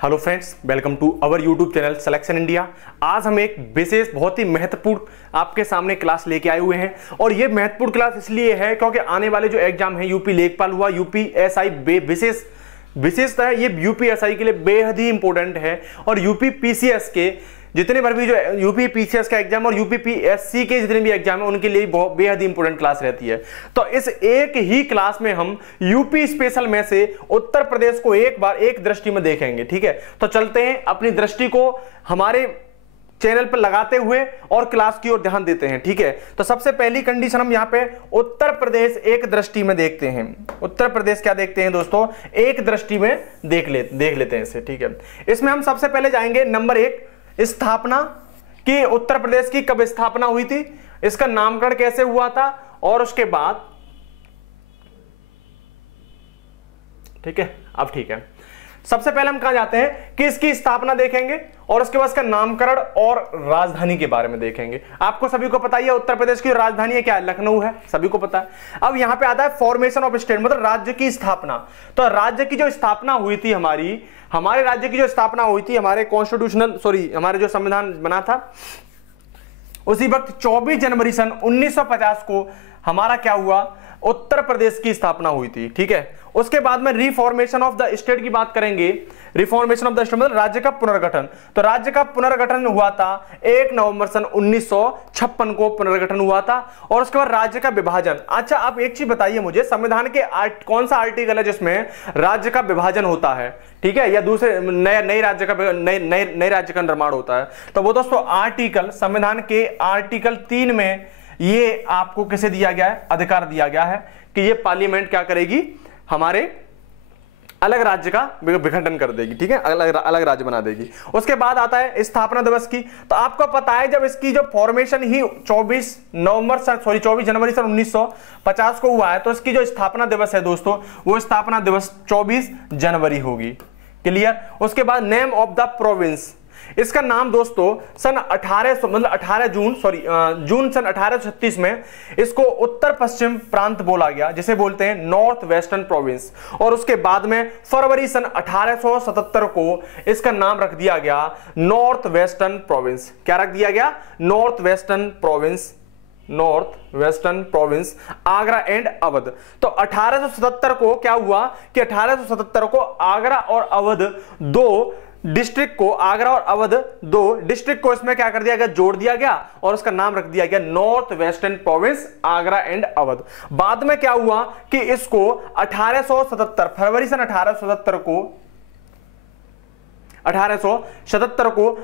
Hello friends, welcome to our YouTube channel selection India. आज हम एक विशेष बहुत ही महत्वपूर्ण आपके सामने क्लास लेके आए हुए हैं और ये महत्वपूर्ण क्लास इसलिए है क्योंकि आने वाले जो एग्जाम है यूपी लेखपाल हुआ, यूपीएसआई विशेषता है, ये यूपीएसआई के लिए बेहद ही इंपॉर्टेंट है और यूपी पीसीएस के जितने बार भी जो यूपी पीसीएस का एग्जाम और यूपी पीएससी के जितने भी एग्जाम है उनके लिए बहुत बेहद ही इंपॉर्टेंट क्लास रहती है। तो इस एक ही क्लास में हम यूपी स्पेशल में से उत्तर प्रदेश को एक बार एक दृष्टि में देखेंगे। ठीक है, तो चलते हैं, अपनी दृष्टि को हमारे चैनल पर लगाते हुए और क्लास की ओर ध्यान देते हैं। ठीक है, तो सबसे पहली कंडीशन हम यहाँ पे उत्तर प्रदेश एक दृष्टि में देखते हैं। उत्तर प्रदेश क्या देखते हैं दोस्तों, एक दृष्टि में देख लेते हैं इसे। ठीक है, इसमें हम सबसे पहले जाएंगे नंबर 1, स्थापना कि उत्तर प्रदेश की कब स्थापना हुई थी, इसका नामकरण कैसे हुआ था और उसके बाद ठीक है। अब ठीक है, सबसे पहले हम कहां जाते हैं कि इसकी स्थापना देखेंगे और उसके बाद इसका नामकरण और राजधानी के बारे में देखेंगे। आपको सभी को पता ही है उत्तर प्रदेश की राजधानी है क्या है, लखनऊ है, सभी को पता है। अब यहां पे आता है फॉर्मेशन ऑफ स्टेट, मतलब राज्य की स्थापना। तो राज्य की जो स्थापना हुई थी, हमारे राज्य की जो स्थापना हुई थी, हमारे जो संविधान बना था उसी वक्त 24 जनवरी सन 1950 को हमारा क्या हुआ, उत्तर प्रदेश की स्थापना हुई थी। ठीक है, उसके बाद में रिफॉर्मेशन ऑफ द स्टेट की बात करेंगे। रिफॉर्मेशन ऑफ द स्टेट मतलब राज्य का पुनर्गठन। तो राज्य का पुनर्गठन हुआ था 1 नवंबर सन 1956 को पुनर्गठन हुआ था और उसके बाद राज्य का विभाजन। अच्छा, आप एक चीज बताइए मुझे, संविधान के कौन सा आर्टिकल है जिसमें राज्य का विभाजन होता है, ठीक है, या दूसरे नए राज्य का निर्माण होता है? तो वो दोस्तों आर्टिकल, संविधान के आर्टिकल 3 में ये आपको किसे दिया गया है, अधिकार दिया गया है कि ये पार्लियामेंट क्या करेगी, हमारे अलग राज्य का विघटन कर देगी। ठीक है, अलग राज्य बना देगी। उसके बाद आता है स्थापना दिवस की। तो आपको पता है जब इसकी जो फॉर्मेशन ही 24 जनवरी सन 1950 को हुआ है, तो इसकी जो स्थापना दिवस है दोस्तों, वो स्थापना दिवस 24 जनवरी होगी। क्लियर। उसके बाद नेम ऑफ द प्रोविंस, इसका नाम दोस्तों सन 1800 मतलब 18 जून सन 1836 में इसको उत्तर पश्चिम प्रांत बोला गया, जिसे बोलते हैं नॉर्थ वेस्टर्न प्रोविंस। और उसके बाद में फरवरी सन 1877 को इसका नाम रख दिया गया नॉर्थ वेस्टर्न प्रोविंस। क्या रख दिया गया, north western province, north western province, Agra and Awadh. तो 1877 को क्या हुआ कि 1877 को आगरा और अवध दो डिस्ट्रिक्ट को, आगरा और अवध दो डिस्ट्रिक्ट को इसमें क्या कर दिया गया, जोड़ दिया गया और उसका नाम रख दिया गया north western province, Agra and Awadh. बाद में क्या हुआ कि इसको 1877 फरवरी सन 1877 को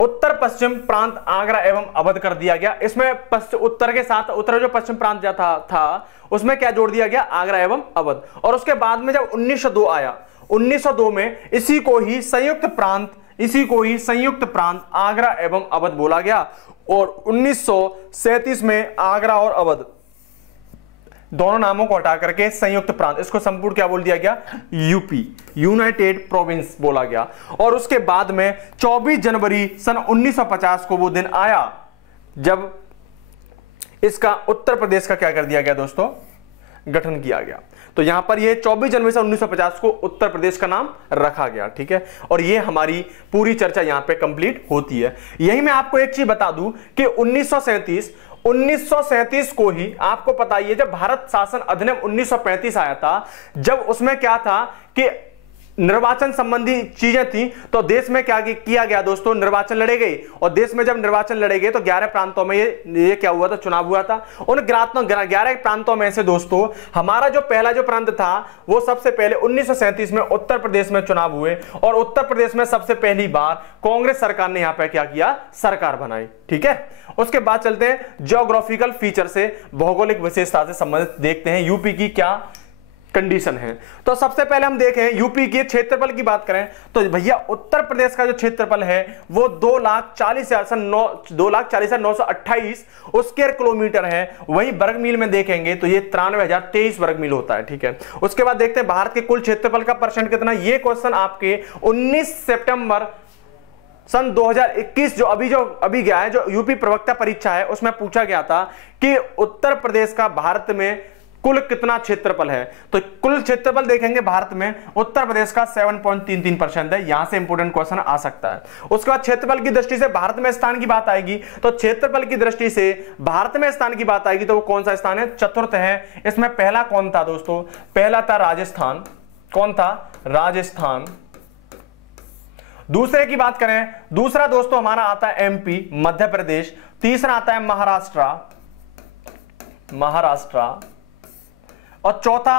उत्तर पश्चिम प्रांत आगरा एवं अवध कर दिया गया। इसमें उत्तर के साथ उत्तर जो पश्चिम प्रांत था उसमें क्या जोड़ दिया गया, आगरा एवं अवध। और उसके बाद में जब 1902 आया, 1902 में इसी को ही संयुक्त प्रांत आगरा एवं अवध बोला गया और 1937 में आगरा और अवध दोनों नामों को हटा करके संयुक्त प्रांत, इसको संपूर्ण क्या बोल दिया गया, यूपी, यूनाइटेड प्रोविंस बोला गया। और उसके बाद में 24 जनवरी सन 1950 को वो दिन आया जब इसका उत्तर प्रदेश का क्या कर दिया गया दोस्तों, गठन किया गया। तो यहां पर ये 24 जनवरी से 1950 को उत्तर प्रदेश का नाम रखा गया। ठीक है, और ये हमारी पूरी चर्चा यहां पे कंप्लीट होती है। यही मैं आपको एक चीज बता दूं कि 1937 को ही आपको पता ही है, जब भारत शासन अधिनियम 1935 आया था, जब उसमें क्या था कि निर्वाचन संबंधी चीजें थी, तो देश में क्या किया गया दोस्तों, निर्वाचन लड़े गए। और देश में जब निर्वाचन लड़े गए तो 11 प्रांतों में ये क्या हुआ था, चुनाव हुआ था। उन 11 प्रांतों में से दोस्तों हमारा जो पहला जो प्रांत था वो सबसे पहले 1937 में उत्तर प्रदेश में चुनाव हुए और उत्तर प्रदेश में सबसे पहली बार कांग्रेस सरकार ने यहां पर क्या किया, सरकार बनाई। ठीक है, उसके बाद चलते हैं ज्योग्राफिकल फीचर से, भौगोलिक विशेषता से संबंधित देखते हैं यूपी की क्या कंडीशन है। तो सबसे पहले हम देखें यूपी के क्षेत्रफल की बात करें तो भैया उत्तर प्रदेश का जो क्षेत्रफल है वो 2,40,928 स्क्वायर किलोमीटर है। वहीं वर्ग मील में देखेंगे तो ये 93,023 वर्ग मील होता है। ठीक है, उसके बाद देखते हैं भारत के कुल क्षेत्रफल का परसेंट कितना। ये क्वेश्चन आपके 19 सितंबर सन 2021 जो अभी गया है, जो यूपी प्रवक्ता परीक्षा है उसमें पूछा गया था कि उत्तर प्रदेश का भारत में कुल कितना क्षेत्रफल है, तो कुल क्षेत्रफल देखेंगे भारत में उत्तर प्रदेश का 7.33% है। यहां से इंपोर्टेंट क्वेश्चन आ सकता है। उसके बाद क्षेत्रफल की दृष्टि से भारत में स्थान की बात आएगी, तो क्षेत्रफल की दृष्टि से भारत में स्थान की बात आएगी तो वो कौन सा स्थान है, चतुर्थ है। इसमें पहला कौन था दोस्तों, पहला था राजस्थान। कौन था, राजस्थान। दूसरे की बात करें, दूसरा दोस्तों हमारा आता है एमपी, मध्य प्रदेश। तीसरा आता है महाराष्ट्र, महाराष्ट्र। और चौथा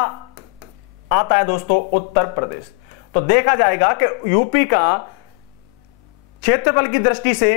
आता है दोस्तों उत्तर प्रदेश। तो देखा जाएगा कि यूपी का क्षेत्रफल की दृष्टि से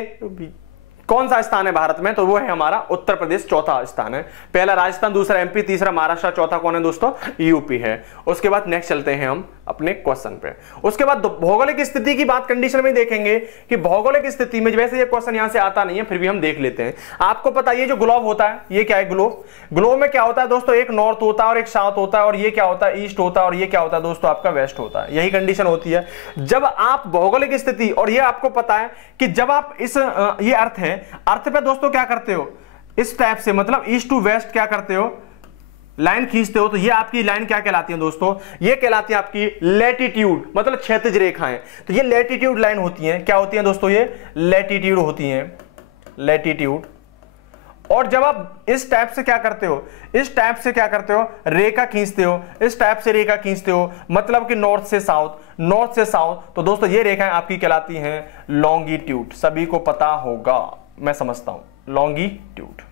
कौन सा स्थान है भारत में, तो वो है हमारा उत्तर प्रदेश, चौथा स्थान है। पहला राजस्थान, दूसरा एमपी, तीसरा महाराष्ट्र, चौथा कौन है दोस्तों, यूपी है। उसके बाद नेक्स्ट चलते हैं हम अपने क्वेश्चन पे। उसके बाद भौगोलिक स्थिति की बात कंडीशन में देखेंगे कि भौगोलिक स्थिति में, वैसे ये क्वेश्चन यहां से आता नहीं है फिर भी हम देख लेते हैं। आपको पता है ये जो ग्लोब होता है, ये क्या है ग्लोब, ग्लोब में क्या होता है दोस्तों, एक नॉर्थ होता है और एक साउथ होता है, और ये क्या होता है, ईस्ट होता है, और ये क्या होता है दोस्तों आपका वेस्ट होता है। यही कंडीशन होती है जब आप भौगोलिक स्थिति, और ये आपको पता है कि जब आप इस ये अर्थ है, अर्थ पे दोस्तों क्या करते हो, इस टाइप से, मतलब ईस्ट टू वेस्ट क्या करते हो, लाइन खींचते हो, तो ये आपकी लाइन क्या कहलाती है दोस्तों, ये कहलाती है आपकी लैटिट्यूड, मतलब क्षैतिज रेखाएं। तो ये लैटिट्यूड लाइन होती हैं, क्या होती हैं दोस्तों, ये लैटिट्यूड होती हैं, लैटिट्यूड। और जब आप इस टाइप से क्या करते हो, इस टाइप से क्या करते हो, रेखा खींचते हो, इस टाइप से रेखा खींचते हो, मतलब कि नॉर्थ से साउथ, नॉर्थ से साउथ, तो दोस्तों ये रेखाएं आपकी कहलाती हैं लॉन्गिट्यूड। सभी को पता होगा, मैं समझता हूं, लॉन्गिट्यूड।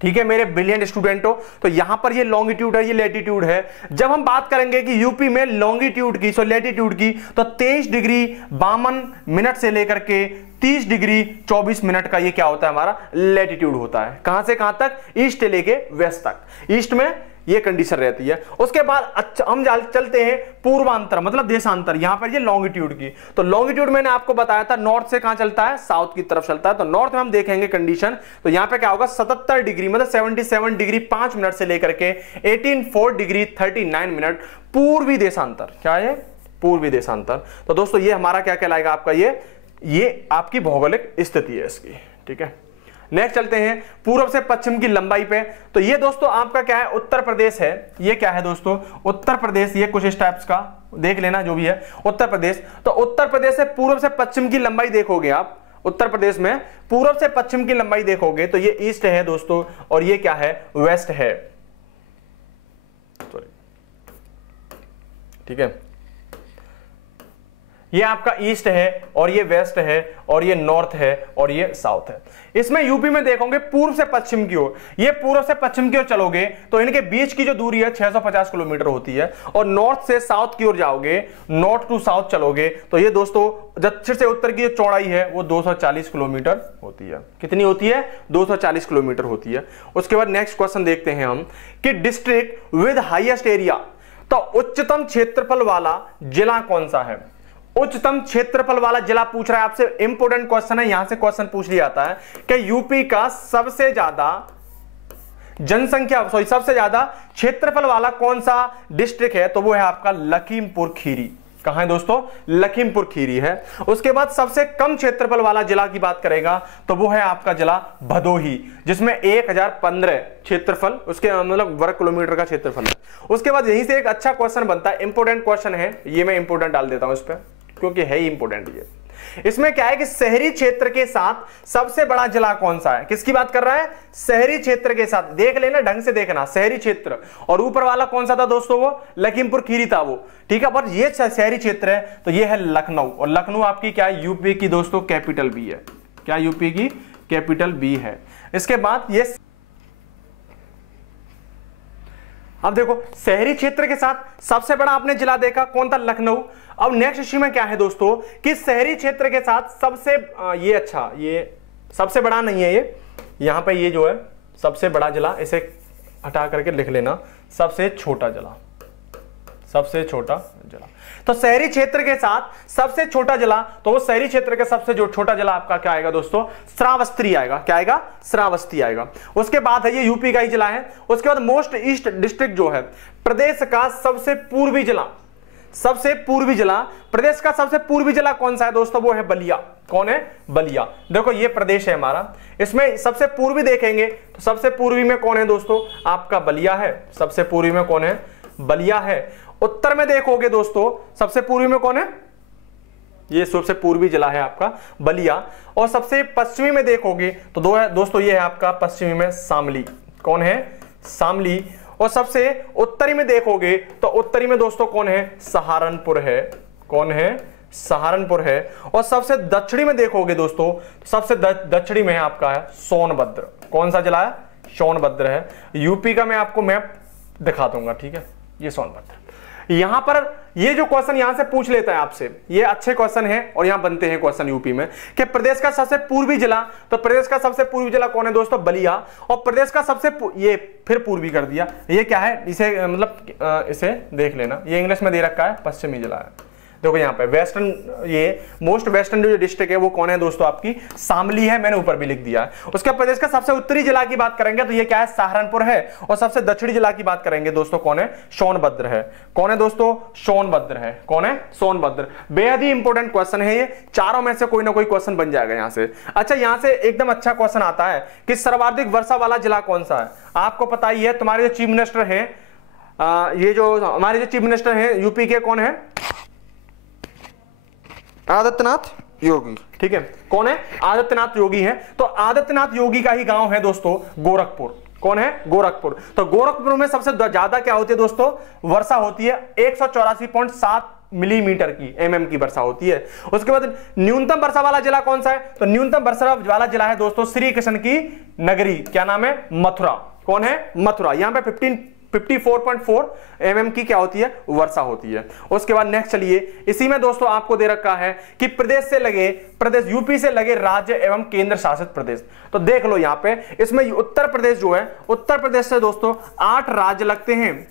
ठीक है मेरे ब्रिलियंट स्टूडेंटों, तो यहां पर ये लॉन्गिट्यूड है, ये लैटिट्यूड है। जब हम बात करेंगे कि यूपी में लॉन्गिट्यूड की, सो लैटिट्यूड की, तो 23 डिग्री 52 मिनट से लेकर के 30 डिग्री 24 मिनट का ये क्या होता है, हमारा लैटिट्यूड होता है। कहां से कहां तक, ईस्ट से लेके वेस्ट तक, ईस्ट में ये कंडीशन रहती है। उसके बाद अच्छा हम चलते हैं पूर्वांतर, मतलब देशांतर। यहां पर ये लॉन्गिट्यूड की, तो लॉन्गिट्यूड मैंने आपको बताया था नॉर्थ से कहां चलता है, साउथ की तरफ चलता है। तो नॉर्थ में हम देखेंगे कंडीशन, तो यहां पे क्या होगा, 77 डिग्री, मतलब 77 डिग्री 5 मिनट से लेकर के 184 डिग्री 39 मिनट पूर्वी देशांतर। क्या है, पूर्वी देशांतर। तो दोस्तों ये हमारा क्या कहलाएगा, आपका ये आपकी भौगोलिक स्थिति है इसकी। ठीक है, नेक्स्ट चलते हैं पूर्व से पश्चिम की लंबाई पे। तो ये दोस्तों आपका क्या है, उत्तर प्रदेश है। ये क्या है दोस्तों, उत्तर प्रदेश। ये कुछ इस टाइप्स का देख लेना जो भी है, उत्तर प्रदेश। तो उत्तर प्रदेश से पूर्व से पश्चिम की लंबाई देखोगे आप, उत्तर प्रदेश में पूर्व से पश्चिम की लंबाई देखोगे तो ये ईस्ट है दोस्तों, और ये क्या है, वेस्ट है। सॉरी, ठीक है, ये आपका ईस्ट है, और ये वेस्ट है, और ये नॉर्थ है, और ये साउथ है। इसमें यूपी में देखोगे पूर्व से पश्चिम की ओर, ये पूर्व से पश्चिम की ओर चलोगे तो इनके बीच की जो दूरी है 650 किलोमीटर होती है। और नॉर्थ से साउथ की ओर जाओगे, नॉर्थ टू साउथ चलोगे तो ये दोस्तों दक्षिण से उत्तर की जो चौड़ाई है वो 240 किलोमीटर होती है। कितनी होती है, 240 किलोमीटर होती है। उसके बाद नेक्स्ट क्वेश्चन देखते हैं हम कि डिस्ट्रिक्ट विद हाईएस्ट एरिया, तो उच्चतम क्षेत्रफल वाला जिला कौन सा है। उच्चतम क्षेत्रफल वाला जिला पूछ रहा है आपसे, इंपोर्टेंट क्वेश्चन है, यहां से क्वेश्चन पूछ लिया जाता है कि यूपी का सबसे ज्यादा जनसंख्या, सॉरी सबसे ज्यादा क्षेत्रफल वाला कौन सा डिस्ट्रिक्ट है, तो वो है आपका लखीमपुर खीरी। कहां है दोस्तों, लखीमपुर खीरी है। उसके बाद सबसे कम क्षेत्रफल वाला जिला की बात करेगा तो वो है आपका जिला भदोही, जिसमें 1015 क्षेत्रफल, उसके मतलब वर्ग किलोमीटर का क्षेत्रफल है। उसके बाद यहीं से एक अच्छा क्वेश्चन बनता है, इंपोर्टेंट क्वेश्चन है ये, मैं इंपोर्टेंट डाल देता हूं इस पर क्योंकि है ही इंपोर्टेंट ये। इसमें क्या है कि शहरी क्षेत्र के साथ सबसे बड़ा जिला कौन सा है, किसकी बात कर रहा है, शहरी क्षेत्र के साथ। देख लेना, ढंग से देखना, शहरी क्षेत्र, और ऊपर वाला कौन सा था दोस्तों, वो लखीमपुर खीरी था वो। ठीक है, पर ये शहरी क्षेत्र है तो ये है लखनऊ, और लखनऊ आपकी क्या है, यूपी की दोस्तों कैपिटल भी है। क्या यूपी की कैपिटल भी है। इसके बाद ये अब देखो शहरी क्षेत्र के साथ सबसे बड़ा आपने जिला देखा कौन था, लखनऊ। अब नेक्स्ट इश्यू में क्या है दोस्तों कि शहरी क्षेत्र के साथ सबसे ये सबसे बड़ा नहीं है, ये यहां पे ये जो है सबसे बड़ा जिला, इसे हटा करके लिख लेना, सबसे छोटा जिला, सबसे छोटा जिला। तो शहरी क्षेत्र के साथ सबसे छोटा जिला, तो वो शहरी क्षेत्र के सबसे जो छोटा जिला आपका क्या आएगा दोस्तों, श्रावस्ती आएगा। क्या आएगा, श्रावस्ती आएगा। उसके बाद है ये यूपी का ही जिला है। उसके बाद मोस्ट ईस्ट डिस्ट्रिक्ट जो है, प्रदेश का सबसे पूर्वी जिला, सबसे पूर्वी जिला, प्रदेश का सबसे पूर्वी जिला कौन सा है दोस्तों? वो है बलिया। कौन है? बलिया। देखो ये प्रदेश है हमारा, इसमें सबसे पूर्वी देखेंगे तो सबसे पूर्वी में कौन है दोस्तों? आपका बलिया है। सबसे पूर्वी में कौन है? बलिया है। उत्तर में देखोगे दोस्तों सबसे पूर्वी में कौन है? ये सबसे पूर्वी जिला है आपका बलिया। और सबसे पश्चिमी में देखोगे तो दो है दोस्तों, ये है आपका पश्चिमी में शामली। कौन है? शामली। और सबसे उत्तरी में देखोगे तो उत्तरी में दोस्तों कौन है? सहारनपुर है। कौन है? सहारनपुर है। और सबसे दक्षिणी में देखोगे दोस्तों, सबसे दक्षिणी में है आपका है सोनभद्र। कौन सा जिला है? सोनभद्र है। यूपी का मैं आपको मैप दिखा दूंगा, ठीक है? ये सोनभद्र। यहां पर ये जो क्वेश्चन यहां से पूछ लेता है आपसे, ये अच्छे क्वेश्चन है और यहां बनते हैं क्वेश्चन यूपी में कि प्रदेश का सबसे पूर्वी जिला, तो प्रदेश का सबसे पूर्वी जिला कौन है दोस्तों? बलिया। और प्रदेश का सबसे ये फिर पूर्वी कर दिया, ये क्या है? इसे मतलब इसे देख लेना, ये इंग्लिश में दे रखा है पश्चिमी जिला है। देखो यहाँ पे वेस्टर्न, ये मोस्ट वेस्टर्न जो डिस्ट्रिक्ट है वो कौन है दोस्तों? आपकी शामली है, मैंने ऊपर भी लिख दिया है। उसके प्रदेश का सबसे उत्तरी जिला की बात करेंगे तो ये क्या है? सहारनपुर है। और सबसे दक्षिणी जिला की बात करेंगे दोस्तों कौन है? सोनभद्र है। कौन है दोस्तों? सोनभद्र है। कौन है? सोनभद्र। बेहद ही इंपॉर्टेंट क्वेश्चन है ये, चारों में से कोई ना कोई क्वेश्चन बन जाएगा यहाँ से। अच्छा, यहाँ से एकदम अच्छा क्वेश्चन आता है कि सर्वाधिक वर्षा वाला जिला कौन सा है? आपको पता ही है, तुम्हारे जो चीफ मिनिस्टर है, ये जो हमारे जो चीफ मिनिस्टर है यूपी के, कौन है? आदित्यनाथ योगी। ठीक है, कौन है? आदित्यनाथ योगी है। तो आदित्यनाथ योगी का ही गांव है दोस्तों गोरखपुर। कौन है? गोरखपुर। तो गोरखपुर में सबसे ज्यादा क्या होती है दोस्तों? वर्षा होती है 184.7 मिलीमीटर की, एमएम की वर्षा होती है। उसके बाद न्यूनतम वर्षा वाला जिला कौन सा है? तो न्यूनतम वर्षा वाला जिला है दोस्तों श्री कृष्ण की नगरी। क्या नाम है? मथुरा। कौन है? मथुरा। यहां पे 54.4 mm की क्या होती है? वर्षा होती है। उसके बाद नेक्स्ट चलिए, इसी में दोस्तों आपको दे रखा है कि प्रदेश यूपी से लगे राज्य एवं केंद्र शासित प्रदेश। तो देख लो यहाँ पे, इसमें उत्तर प्रदेश जो है, उत्तर प्रदेश से दोस्तों 8 राज्य लगते हैं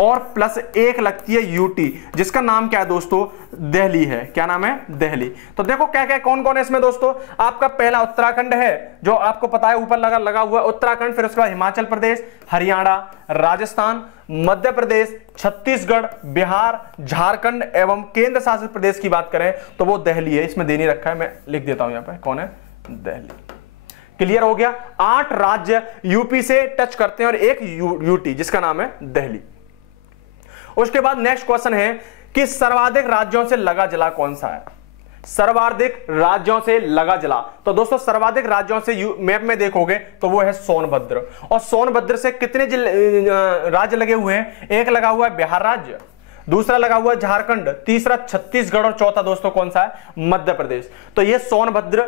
और प्लस 1 लगती है यूटी, जिसका नाम क्या है दोस्तों? दिल्ली है। क्या नाम है? दिल्ली। तो देखो क्या क्या कौन कौन है इसमें दोस्तों। आपका पहला उत्तराखंड है, जो आपको पता है ऊपर लगा हुआ है उत्तराखंड। फिर उसके बाद हिमाचल प्रदेश, हरियाणा, राजस्थान, मध्य प्रदेश, छत्तीसगढ़, बिहार, झारखंड एवं केंद्र शासित प्रदेश की बात करें तो वो दिल्ली है। इसमें दे नहीं रखा है, मैं लिख देता हूं यहाँ पे। कौन है? दिल्ली। क्लियर हो गया? 8 राज्य यूपी से टच करते हैं और एक यूटी, जिसका नाम है दिल्ली। उसके बाद नेक्स्ट क्वेश्चन है कि सर्वाधिक राज्यों से लगा जिला कौन सा है? सर्वाधिक राज्यों से लगा जिला, तो दोस्तों सर्वाधिक राज्यों से मैप में देखोगे तो वो है सोनभद्र। और सोनभद्र से कितने राज्य लगे हुए हैं? एक लगा हुआ है बिहार राज्य, दूसरा लगा हुआ है झारखंड, तीसरा छत्तीसगढ़ और चौथा दोस्तों कौन सा है? मध्य प्रदेश। तो ये सोनभद्र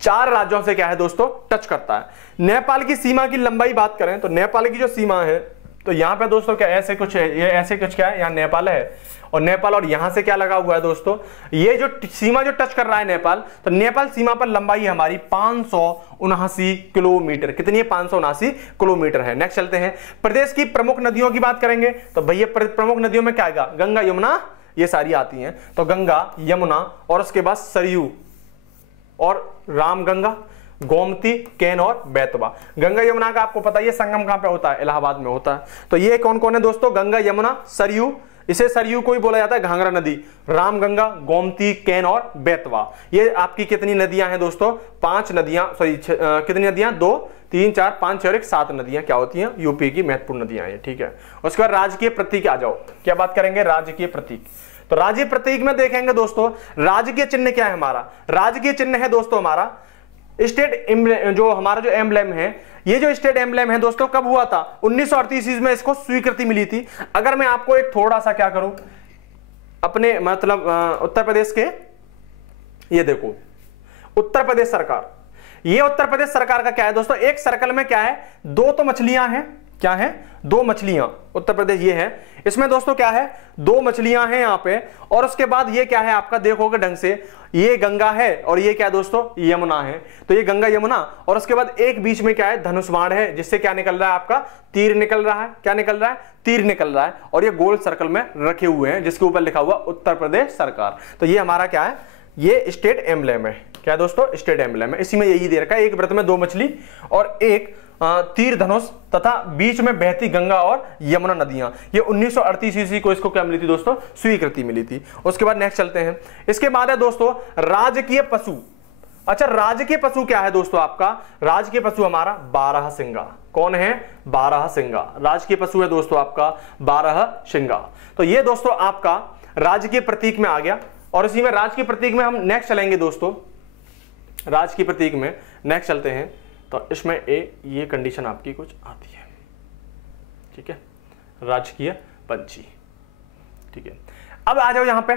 4 राज्यों से क्या है दोस्तों? टच करता है। नेपाल की सीमा की लंबाई बात करें तो नेपाल की जो सीमा है, तो यहां पे दोस्तों क्या ऐसे कुछ है, ये ऐसे कुछ क्या है, यहाँ नेपाल है और नेपाल, और यहां से क्या लगा हुआ है दोस्तों? ये जो सीमा जो टच कर रहा है नेपाल, तो नेपाल सीमा पर लंबाई है हमारी 579 किलोमीटर। कितनी है? 579 किलोमीटर है। नेक्स्ट चलते हैं, प्रदेश की प्रमुख नदियों की बात करेंगे तो भैया प्रमुख नदियों में क्या आएगा? गंगा, यमुना, ये सारी आती हैं। तो गंगा, यमुना और उसके बाद सरयू और रामगंगा, गोमती, केन और बेतवा। गंगा यमुना का आपको पता है संगम कहां पे होता है? इलाहाबाद में होता है। तो ये कौन कौन है दोस्तों? गंगा, यमुना, सरयू, इसे सरयू को भी बोला जाता है घाघरा नदी, रामगंगा, गोमती, केन और बेतवा। ये आपकी कितनी नदियां हैं दोस्तों? 5 नदियां, सॉरी कितनी नदियां? 2, 3, 4, 5, 6 और 1 7 नदियां क्या होती हैं? यूपी की महत्वपूर्ण नदियां हैं। ठीक है, उसके बाद राजकीय प्रतीक आ जाओ। क्या बात करेंगे? राजकीय प्रतीक। तो राजकीय प्रतीक में देखेंगे दोस्तों, राजकीय चिन्ह क्या है हमारा? राजकीय चिन्ह है दोस्तों हमारा स्टेट, जो हमारा जो एम्ब्लेम है, ये जो स्टेट एम्ब्लेम है दोस्तों कब हुआ था? 1938 में इसको स्वीकृति मिली थी। अगर मैं आपको एक थोड़ा सा क्या करूं अपने मतलब उत्तर प्रदेश के, ये देखो उत्तर प्रदेश सरकार, ये उत्तर प्रदेश सरकार का क्या है दोस्तों? एक सर्कल में क्या है? 2 तो मछलियां हैं। क्या है? 2 मछलियां। उत्तर प्रदेश ये है, इसमें दोस्तों क्या है? 2 मछलियां हैं यहां पे। और उसके बाद ये क्या है आपका? देखोगे ढंग से, ये गंगा है और ये क्या दोस्तों? यमुना है। तो ये गंगा यमुना, और उसके बाद एक बीच में क्या है? धनुष बाण है, जिससे क्या निकल रहा है आपका? तीर निकल रहा है। क्या निकल रहा है? तीर निकल रहा है। और ये गोल सर्कल में रखे हुए हैं, जिसके ऊपर लिखा हुआ उत्तर प्रदेश सरकार। तो ये हमारा क्या है? ये स्टेट एम्ब्लेम है। क्या दोस्तों? स्टेट एम्ब्लेम है। इसी में यही दे रखा है, एक व्रत में 2 मछली और एक तीर धनुष तथा बीच में बहती गंगा और यमुना नदियां, ये 1938 ईस्वी को इसको क्या मिली थी दोस्तों, स्वीकृति मिली थी। उसके बाद नेक्स्ट चलते हैं, इसके बाद है दोस्तों राजकीय पशु। अच्छा, राजकीय पशु क्या है दोस्तों आपका, राजकीय पशु हमारा बारहसिंगा। कौन है, बारहसिंगा राजकीय पशु है दोस्तों आपका बारहसिंगा। तो ये दोस्तों आपका राजकीय प्रतीक में आ गया। और इसी में राजकीय प्रतीक में हम नेक्स्ट चलेंगे दोस्तों, राजकीय प्रतीक में नेक्स्ट चलते हैं। तो इसमें ये कंडीशन आपकी कुछ आती है, ठीक है, राजकीय पंछी, ठीक है। अब आ जाओ यहां पे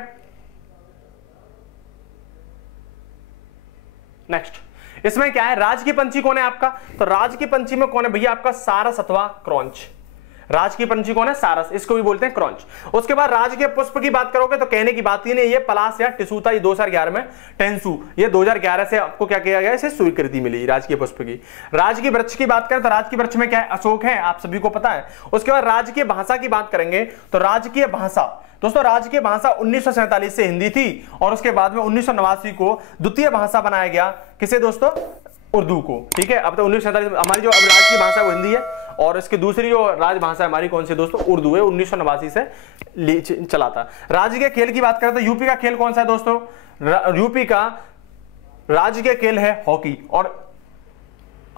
नेक्स्ट, इसमें क्या है, राजकीय पंछी कौन है आपका, तो राजकीय पंछी में कौन है भैया आपका सारस अथवा क्रॉन्च। राजकीय पंछी कौन है, सारस, इसको भी बोलते हैं क्रॉन्च। उसके बाद राजकीय पुष्प की बात करोगे तो कहने की बात ही नहीं, ये पलाश या टिसू था, ये 2011 में टेंसू, ये 2011 से आपको क्या किया गया, इसे स्वीकृति मिली राजकीय पुष्प की। राजकीय वृक्ष की बात करें तो राजकीय वृक्ष में क्या है, अशोक है, आप सभी को पता है। उसके बाद राजकीय भाषा की बात करेंगे तो राजकीय भाषा दोस्तों, राजकीय भाषा 1947 से हिंदी थी और उसके बाद में 1989 को द्वितीय भाषा बनाया गया, किसे दोस्तों, उर्दू को, ठीक है। अब तो 1947 हमारी जो अब राजकीय भाषा वो हिंदी है और इसकी दूसरी जो राजभाषा हमारी कौन सी दोस्तों, उर्दू है, 1989 से चला था। राज्य के खेल की बात करें तो यूपी का खेल कौन सा है दोस्तों, यूपी का राज्य के खेल है हॉकी। और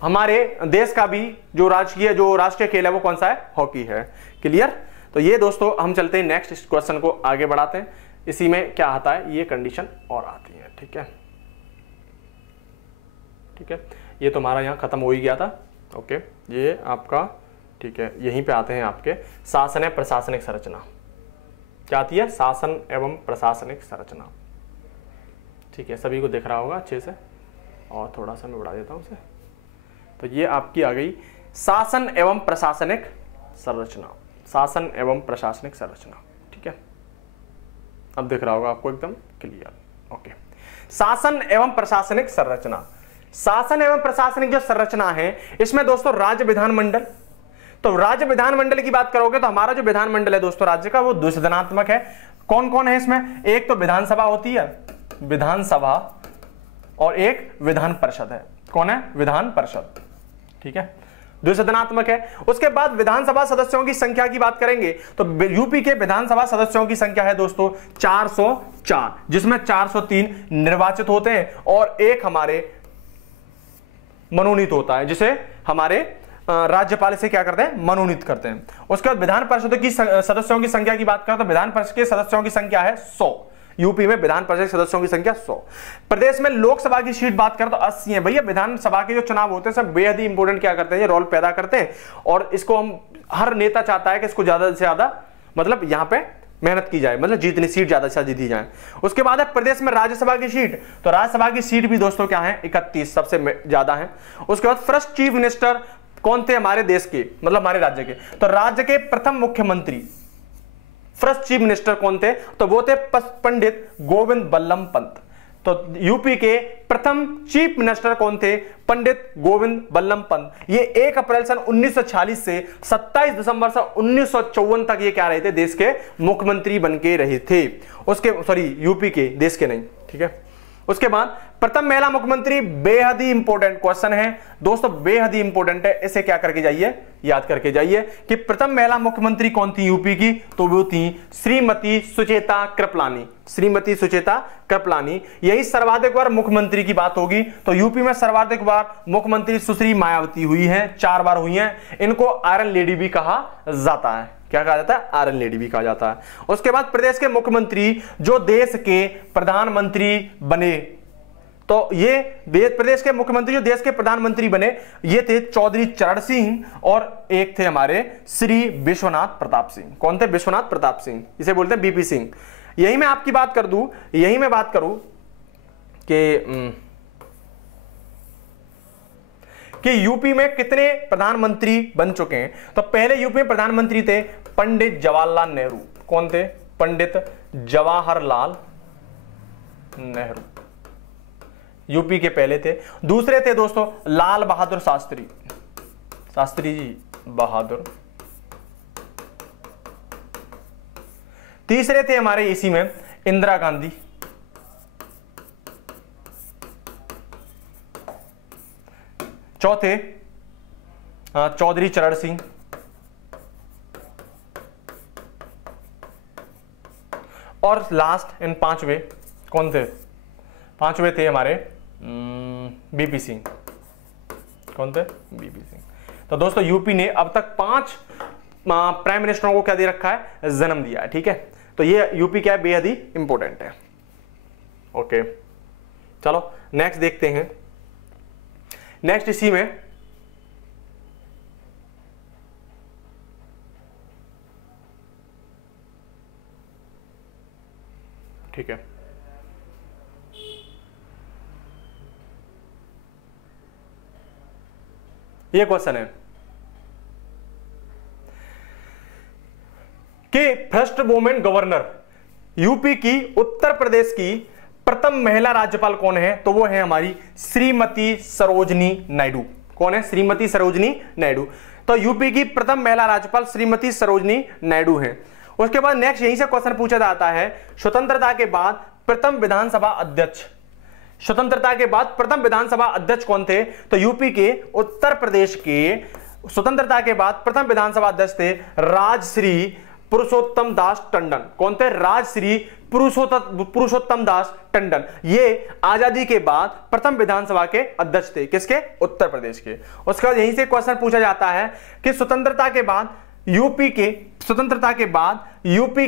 हमारे देश का भी जो राष्ट्रीय खेल है वो कौन सा है, हॉकी है। क्लियर। तो ये दोस्तों हम चलते हैं नेक्स्ट क्वेश्चन को आगे बढ़ाते हैं। इसी में क्या आता है, ये कंडीशन और आती है, ठीक है, ठीक है। ये तो हमारा यहाँ खत्म हो ही गया था, ओके, ये आपका, ठीक है। यहीं पे आते हैं आपके शासन एवं प्रशासनिक संरचना, क्या आती है, शासन एवं प्रशासनिक संरचना, ठीक है। सभी को दिख रहा होगा अच्छे से, और थोड़ा सा मैं बढ़ा देता हूं उसे। तो ये आपकी आ गई शासन एवं प्रशासनिक संरचना, शासन एवं प्रशासनिक संरचना, ठीक है। अब दिख रहा होगा आपको एकदम क्लियर, ओके। शासन एवं प्रशासनिक संरचना, शासन एवं प्रशासनिक जो संरचना है इसमें दोस्तों राज्य विधानमंडल, तो राज्य विधानमंडल की बात करोगे तो हमारा जो विधानमंडल है दोस्तों राज्य का वो द्विसदनात्मक है। कौन कौन है इसमें, एक तो विधानसभा होती है, विधानसभा, और एक विधान परिषद है। कौन है, विधान परिषद, ठीक है, द्विसदनात्मक है। उसके बाद विधानसभा सदस्यों की संख्या की बात करेंगे तो यूपी के विधानसभा सदस्यों की संख्या है दोस्तों 404, जिसमें 403 निर्वाचित होते हैं और एक हमारे मनोनीत होता है, जिसे हमारे राज्यपाल से क्या करते हैं, मनोनीत करते हैं। उसके बाद विधान परिषद की सदस्यों की संख्या की बात करें तो विधान परिषद के सदस्यों की संख्या है 100। यूपी में विधान परिषद सदस्यों की संख्या 100। प्रदेश में लोकसभा की सीट बात करें तो 80 है। भैया विधानसभा के जो चुनाव होते हैं सब बेहद ही इंपोर्टेंट क्या करते हैं, ये रोल पैदा करते हैं और इसको हम हर नेता चाहता है कि इसको ज्यादा से ज्यादा मतलब यहाँ पे मेहनत की जाए, मतलब जितनी सीट ज्यादा से ज्यादा जीती जाए। उसके बाद है प्रदेश में राज्यसभा की सीट, तो राज्यसभा की सीट भी दोस्तों क्या है, 31 सबसे ज्यादा है। उसके बाद फर्स्ट चीफ मिनिस्टर कौन थे हमारे देश के, मतलब हमारे राज्य के, तो राज्य के प्रथम मुख्यमंत्री फर्स्ट चीफ मिनिस्टर कौन थे, तो वो थे पंडित गोविंद बल्लभ पंत। तो यूपी के प्रथम चीफ मिनिस्टर कौन थे, पंडित गोविंद बल्लभ पंत। ये 1 अप्रैल सन 1946 से 27 दिसंबर सन 1954 तक ये क्या रहे थे, देश के मुख्यमंत्री बन के रहे थे। उसके यूपी के, देश के नहीं, ठीक है। उसके बाद प्रथम महिला मुख्यमंत्री, बेहद ही इंपॉर्टेंट क्वेश्चन है दोस्तों, बेहद ही इंपॉर्टेंट है, इसे क्या करके जाइए, याद करके जाइए कि प्रथम महिला मुख्यमंत्री कौन थी यूपी की, तो वो थी श्रीमती सुचेता कृपलानी। श्रीमती सुचेता कृपलानी। यही सर्वाधिक बार मुख्यमंत्री की बात होगी तो यूपी में सर्वाधिक बार मुख्यमंत्री सुश्री मायावती हुई है, 4 बार हुई हैं। इनको आयरन लेडी भी कहा जाता है, क्या कहा जाता है, आयरन लेडी भी कहा जाता है। उसके बाद प्रदेश के मुख्यमंत्री जो देश के प्रधानमंत्री बने, तो ये प्रदेश के मुख्यमंत्री जो देश के प्रधानमंत्री बने ये थे चौधरी चरण सिंह और एक थे हमारे श्री विश्वनाथ प्रताप सिंह। कौन थे, विश्वनाथ प्रताप सिंह, इसे बोलते हैं बीपी सिंह। यही मैं आपकी बात कर दूं, यही मैं बात करूं कि यूपी में कितने प्रधानमंत्री बन चुके हैं, तो पहले यूपी में प्रधानमंत्री थे पंडित जवाहरलाल नेहरू। कौन थे, पंडित जवाहरलाल नेहरू, यूपी के पहले थे। दूसरे थे दोस्तों लाल बहादुर शास्त्री, शास्त्री जी बहादुर। तीसरे थे हमारे इसी में इंदिरा गांधी। चौथे चौधरी चरण सिंह, और लास्ट इन पांचवे कौन थे? पांचवे थे हमारे बीपी सिंह। कौन थे? बीपी सिंह। तो दोस्तों यूपी ने अब तक 5 प्राइम मिनिस्टरों को क्या दे रखा है? जन्म दिया है। ठीक है, तो ये यूपी क्या है? बेहद ही इंपॉर्टेंट है। ओके, चलो नेक्स्ट देखते हैं। नेक्स्ट इसी में ठीक है, ये क्वेश्चन है कि फर्स्ट वुमेन गवर्नर, यूपी की उत्तर प्रदेश की प्रथम महिला राज्यपाल कौन है? तो वो है हमारी श्रीमती सरोजनी नायडू। कौन है? श्रीमती सरोजनी नायडू। तो यूपी की प्रथम महिला राज्यपाल श्रीमती सरोजनी नायडू है। उसके बाद नेक्स्ट यहीं से क्वेश्चन पूछा जाता है, स्वतंत्रता के बाद प्रथम विधानसभा अध्यक्ष, स्वतंत्रता के बाद प्रथम विधानसभा अध्यक्ष कौन थे? तो यूपी के उत्तर प्रदेश के स्वतंत्रता के बाद प्रथम विधानसभा अध्यक्ष थे राजश्री पुरुषोत्तम दास टंडन। कौन थे? राजश्री पुरुषोत्तम दास टंडन। ये आजादी के बाद प्रथम विधानसभा के अध्यक्ष थे। किसके? उत्तर प्रदेश के। उसके बाद यहीं से क्वेश्चन पूछा जाता है कि स्वतंत्रता के बाद यूपी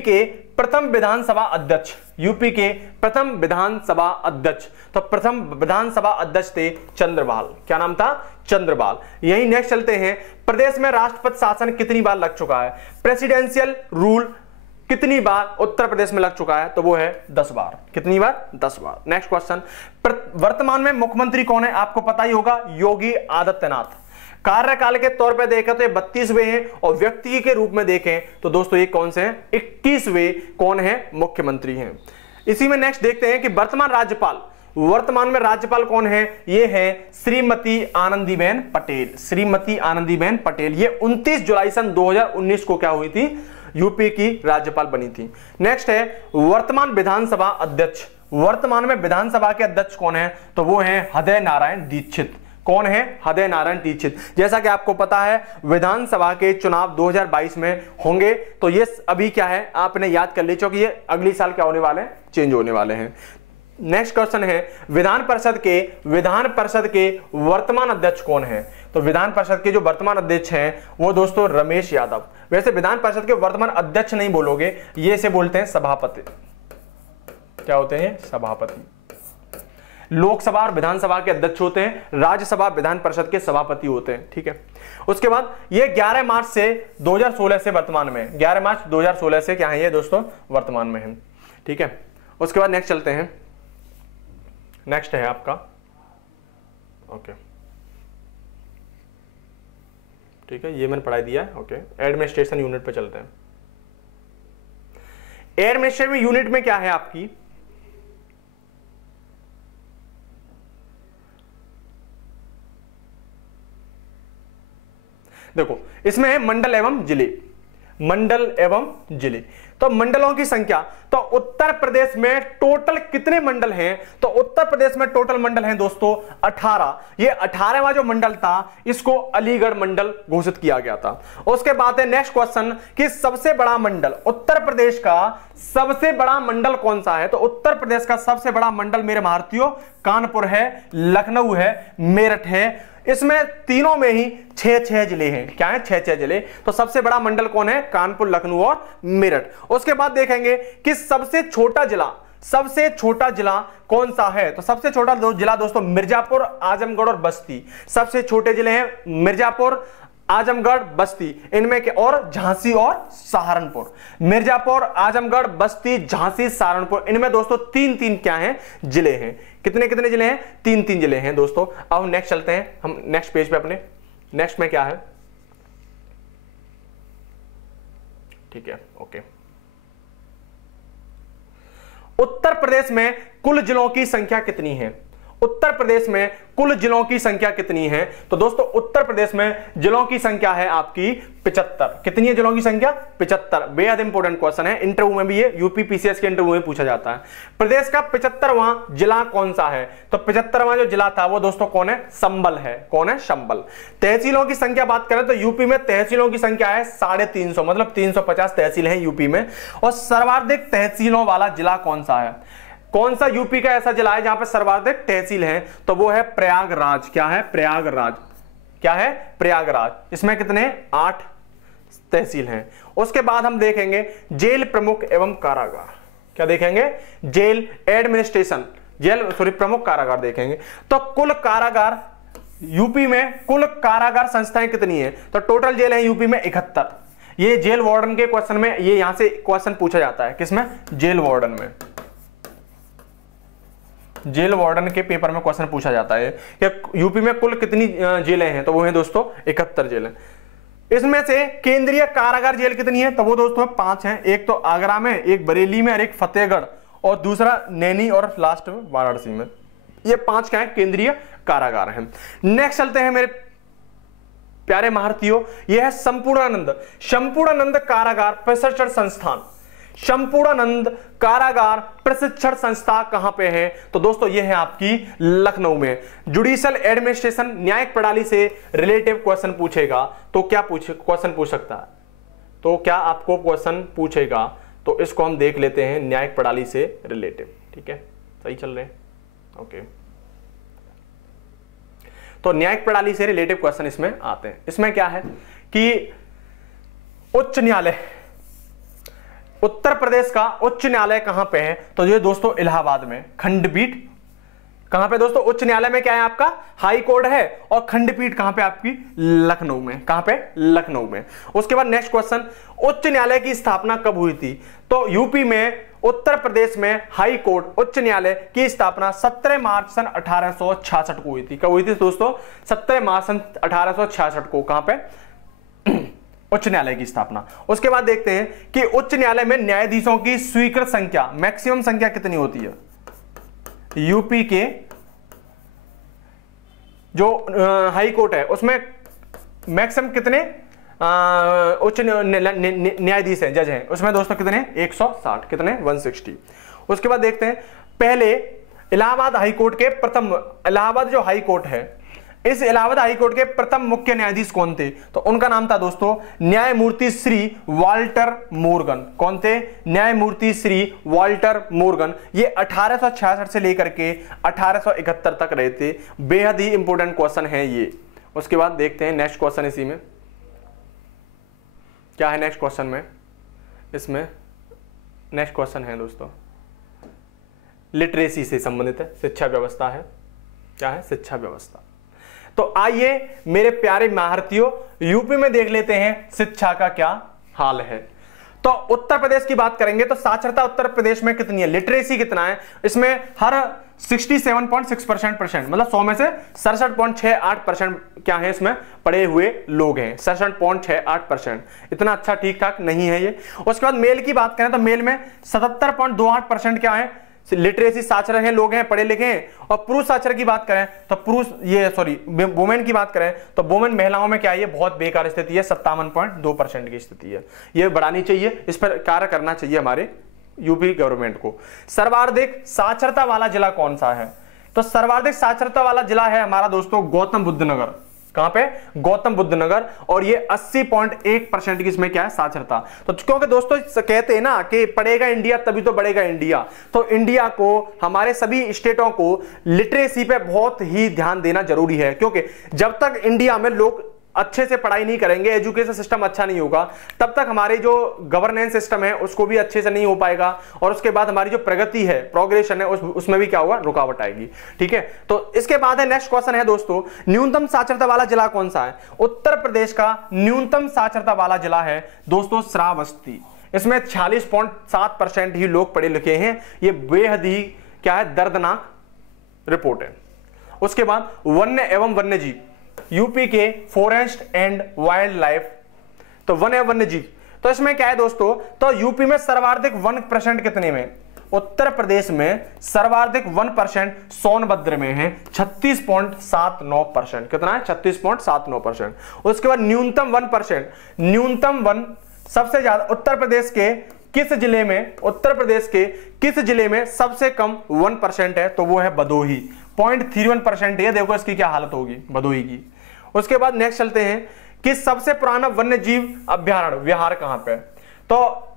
के प्रथम विधानसभा अध्यक्ष, यूपी के प्रथम विधानसभा अध्यक्ष, तो प्रथम विधानसभा अध्यक्ष थे चंद्रपाल। क्या नाम था? चंद्रपाल। यही नेक्स्ट चलते हैं, प्रदेश में राष्ट्रपति शासन कितनी बार लग चुका है? प्रेसिडेंशियल रूल कितनी बार उत्तर प्रदेश में लग चुका है? तो वो है 10 बार। कितनी बार? 10 बार। नेक्स्ट क्वेश्चन, वर्तमान में मुख्यमंत्री कौन है? आपको पता ही होगा, योगी आदित्यनाथ। कार्यकाल के तौर पे देखें तो ये 32वें हैं, और व्यक्ति के रूप में देखें तो दोस्तों ये कौन से हैं? 21वें कौन है? मुख्यमंत्री हैं। इसी में नेक्स्ट देखते हैं कि वर्तमान में राज्यपाल कौन है? ये है श्रीमती आनंदीबेन पटेल। श्रीमती आनंदीबेन पटेल ये 29 जुलाई सन 2019 को क्या हुई थी? यूपी की राज्यपाल बनी थी। नेक्स्ट है वर्तमान विधानसभा अध्यक्ष। वर्तमान में विधानसभा के अध्यक्ष कौन है? तो वो है हृदय नारायण दीक्षित। कौन है? हृदय नारायण दीक्षित। जैसा कि आपको पता है विधानसभा के चुनाव 2022 में होंगे, तो ये अभी क्या है आपने याद कर लीजिए, क्योंकि ये अगली साल क्या होने वाले हैं? चेंज होने वाले हैं। नेक्स्ट क्वेश्चन है विधान परिषद के वर्तमान अध्यक्ष कौन है? तो विधान परिषद के जो वर्तमान अध्यक्ष हैं वो दोस्तों रमेश यादव। वैसे विधान परिषद के वर्तमान अध्यक्ष नहीं बोलोगे, ये से बोलते हैं सभापति। क्या होते हैं? सभापति। लोकसभा और विधानसभा के अध्यक्ष होते हैं, राज्यसभा विधान परिषद के सभापति होते हैं। ठीक है, उसके बाद ये 11 मार्च से 2016 से वर्तमान में, 11 मार्च 2016 से क्या है ये दोस्तों? वर्तमान में है। ठीक है, उसके बाद नेक्स्ट चलते हैं। नेक्स्ट है आपका ओके, ठीक है, ये मैंने पढ़ाई दिया है। ओके, एडमिनिस्ट्रेशन यूनिट पे चलते हैं। एडमिनिस्ट्रेटिव यूनिट में क्या है आपकी? देखो इसमें है मंडल एवं जिले। मंडल एवं जिले, तो मंडलों की संख्या, तो उत्तर प्रदेश में टोटल कितने मंडल हैं? तो उत्तर प्रदेश में टोटल मंडल हैं दोस्तों 18। ये 18वां जो मंडल था इसको अलीगढ़ मंडल घोषित किया गया था। उसके बाद है नेक्स्ट क्वेश्चन कि सबसे बड़ा मंडल, उत्तर प्रदेश का सबसे बड़ा मंडल कौन सा है? तो उत्तर प्रदेश का सबसे बड़ा मंडल मेरे भारतीयों कानपुर है, लखनऊ है, मेरठ है। इसमें तीनों में ही 6-6 जिले हैं। क्या है? 6-6 जिले। तो सबसे बड़ा मंडल कौन है? कानपुर, लखनऊ और मेरठ। उसके बाद देखेंगे कि सबसे छोटा जिला कौन सा है? तो सबसे छोटा जिला दोस्तों मिर्जापुर, आजमगढ़ और बस्ती। सबसे छोटे जिले हैं मिर्जापुर, आजमगढ़, बस्ती, इनमें के और झांसी और सहारनपुर। मिर्जापुर, आजमगढ़, बस्ती, झांसी, सहारनपुर, इनमें दोस्तों 3-3 क्या हैं? जिले हैं। कितने कितने जिले हैं? 3-3 जिले हैं दोस्तों। अब नेक्स्ट चलते हैं हम नेक्स्ट पेज पे अपने। नेक्स्ट में क्या है? ठीक है, ओके। उत्तर प्रदेश में कुल जिलों की संख्या कितनी है? उत्तर प्रदेश में कुल जिलों की संख्या कितनी है? तो दोस्तों उत्तर प्रदेश में जिलों की संख्या है आपकी 75। कितनी है जिलों की संख्या? 75। बेहद इंपॉर्टेंट क्वेश्चन है, इंटरव्यू में भी ये यूपी पीसीएस के इंटरव्यू में पूछा जाता है। प्रदेश का 75वां जिला कौन सा है? तो 75वां जो जिला था वो दोस्तों कौन है? संबल है। कौन है? संबल। तहसीलों की संख्या बात करें तो यूपी में तहसीलों की संख्या है 350, मतलब 350 तहसील है यूपी में। और सर्वाधिक तहसीलों वाला जिला कौन सा है? कौन सा यूपी का ऐसा जिला है जहां पर सर्वाधिक तहसील है? तो वो है प्रयागराज। क्या है? प्रयागराज। क्या है? प्रयागराज। इसमें कितने? 8 तहसील हैं। उसके बाद हम देखेंगे जेल प्रमुख एवं कारागार। क्या देखेंगे? जेल एडमिनिस्ट्रेशन, प्रमुख कारागार देखेंगे। तो कुल कारागार यूपी में, कुल कारागार संस्थाएं कितनी है? तो टोटल जेल है यूपी में 71। ये जेल वार्डन के क्वेश्चन में, ये यहां से क्वेश्चन पूछा जाता है। किसमें? जेल वार्डन में। जेल वार्डन के पेपर में क्वेश्चन पूछा जाता है कि यूपी में कुल कितनी जेलें हैं? तो वो है दोस्तों 71 जेलें। इसमें से केंद्रीय कारागार जेल कितनी है? तो वो दोस्तों 5 हैं। एक तो आगरा में, एक बरेली में और एक फतेहगढ़, और दूसरा नैनी और लास्ट में वाराणसी में। ये 5 क्या है? केंद्रीय कारागार हैं। नेक्स्ट चलते हैं मेरे प्यारे महारथियों, यह है संपूर्णानंद। संपूर्णानंद कारागार प्रशिक्षण संस्थान। संपूर्णानंद कारागार प्रशिक्षण संस्था कहां पे है? तो दोस्तों यह है आपकी लखनऊ में। जुडिशियल एडमिनिस्ट्रेशन, न्यायिक प्रणाली से रिलेटिव क्वेश्चन पूछेगा तो क्या क्वेश्चन पूछ सकता है? तो क्या आपको क्वेश्चन पूछेगा? तो इसको हम देख लेते हैं, न्यायिक प्रणाली से रिलेटिव। ठीक है, सही चल रहे हैं? ओके, तो न्यायिक प्रणाली से रिलेटिव क्वेश्चन इसमें आते हैं। इसमें क्या है कि उच्च न्यायालय, उत्तर प्रदेश का उच्च न्यायालय कहां पे है? तो ये दोस्तों इलाहाबाद में। खंडपीठ कहां पे दोस्तों? उच्च न्यायालय में क्या है आपका? हाई कोर्ट है। और खंडपीठ कहां पे आपकी? लखनऊ में। कहां पे? लखनऊ में। उसके बाद नेक्स्ट क्वेश्चन, उच्च न्यायालय की स्थापना कब हुई थी? तो यूपी में, उत्तर प्रदेश में हाई कोर्ट, उच्च न्यायालय की स्थापना 17 मार्च सन 1866 को हुई थी। कब हुई थी दोस्तों? 17 मार्च सन 1866 को। कहां पे? उच्च न्यायालय की स्थापना। उसके बाद देखते हैं कि उच्च न्यायालय में न्यायाधीशों की स्वीकृत संख्या, मैक्सिमम संख्या कितनी होती है? यूपी के जो हाई कोर्ट है उसमें मैक्सिमम कितने उच्च न्यायाधीश हैं, जज हैं? उसमें दोस्तों कितने? 160। कितने? 160। उसके बाद देखते हैं, पहले इलाहाबाद हाई कोर्ट के प्रथम, इलाहाबाद जो हाई कोर्ट है, इस इलाहाबाद हाई कोर्ट के प्रथम मुख्य न्यायाधीश कौन थे? तो उनका नाम था दोस्तों न्यायमूर्ति श्री वाल्टर मोर्गन। कौन थे? न्यायमूर्ति श्री वाल्टर मोर्गन। ये 1866 से लेकर के 1871 तक रहे थे। बेहद ही इंपॉर्टेंट क्वेश्चन है ये। उसके बाद देखते हैं नेक्स्ट क्वेश्चन। इसी में क्या है नेक्स्ट क्वेश्चन में? इसमें नेक्स्ट क्वेश्चन है दोस्तों लिटरेसी से संबंधित है, शिक्षा व्यवस्था है। क्या है? शिक्षा व्यवस्था। तो आइए मेरे प्यारे महारथियों, यूपी में देख लेते हैं शिक्षा का क्या हाल है। तो उत्तर प्रदेश की बात करेंगे तो साक्षरता उत्तर प्रदेश में कितनी है? लिटरेसी कितना है? इसमें हर 67.6% मतलब 100 में से 67.68% क्या है इसमें पढ़े हुए लोग हैं। 67.68%, इतना अच्छा ठीक ठाक नहीं है ये। उसके बाद मेल की बात करें तो मेल में 77.28% क्या है? लिटरेसी साक्षर हैं, लोग हैं, पढ़े लिखे हैं। और पुरुष साक्षर की बात करें तो वुमेन की बात करें तो वुमेन महिलाओं में क्या है? ये बहुत बेकार स्थिति है, 57.2% की स्थिति है। ये बढ़ानी चाहिए, इस पर कार्य करना चाहिए हमारे यूपी गवर्नमेंट को। सर्वाधिक साक्षरता वाला जिला कौन सा है? तो सर्वाधिक साक्षरता वाला जिला है हमारा दोस्तों गौतम बुद्ध नगर। कहां पे? गौतम बुद्ध नगर। और ये 80.1% की इसमें क्या है? साक्षरता। तो क्योंकि दोस्तों कहते हैं ना कि पढ़ेगा इंडिया तभी तो बढ़ेगा इंडिया, तो इंडिया को, हमारे सभी स्टेटों को लिटरेसी पे बहुत ही ध्यान देना जरूरी है। क्योंकि जब तक इंडिया में लोग अच्छे से पढ़ाई नहीं करेंगे, एजुकेशन सिस्टम अच्छा नहीं होगा, तब तक हमारी जो गवर्नेंस सिस्टम है उसको भी अच्छे से नहीं हो पाएगा। और उसके बाद हमारी जो प्रगति है, प्रोग्रेशन है, उसमें भी क्या होगा? रुकावट आएगी। ठीक है, तो इसके बाद है नेक्स्ट क्वेश्चन है दोस्तों, न्यूनतम साक्षरता वाला जिला कौन सा है? उत्तर प्रदेश का न्यूनतम साक्षरता वाला जिला है दोस्तों श्रावस्ती। इसमें 46.7% ही लोग पढ़े लिखे हैं। ये बेहद ही क्या है? दर्दनाक रिपोर्ट है। उसके बाद वन्य एवं वन्यजीव, यूपी के फॉरेस्ट एंड वाइल्ड लाइफ, तो वन एवं वन्य जीव। तो इसमें क्या है दोस्तों? तो यूपी में सर्वाधिक 1% कितने में? उत्तर प्रदेश में सर्वाधिक 1% सोनभद्र में है 36.79%। कितना है? 36.79%। उसके बाद न्यूनतम 1%, न्यूनतम 1 सबसे ज्यादा उत्तर प्रदेश के किस जिले में, उत्तर प्रदेश के किस जिले में सबसे कम 1% है? तो वो है भदोही, 0.31% है। देखो इसकी क्या हालत होगी भदोही की। उसके बाद नेक्स्ट चलते हैं कि सबसे पुराना वन्य जीव अभ्यारण्य विहार कहां पे? तो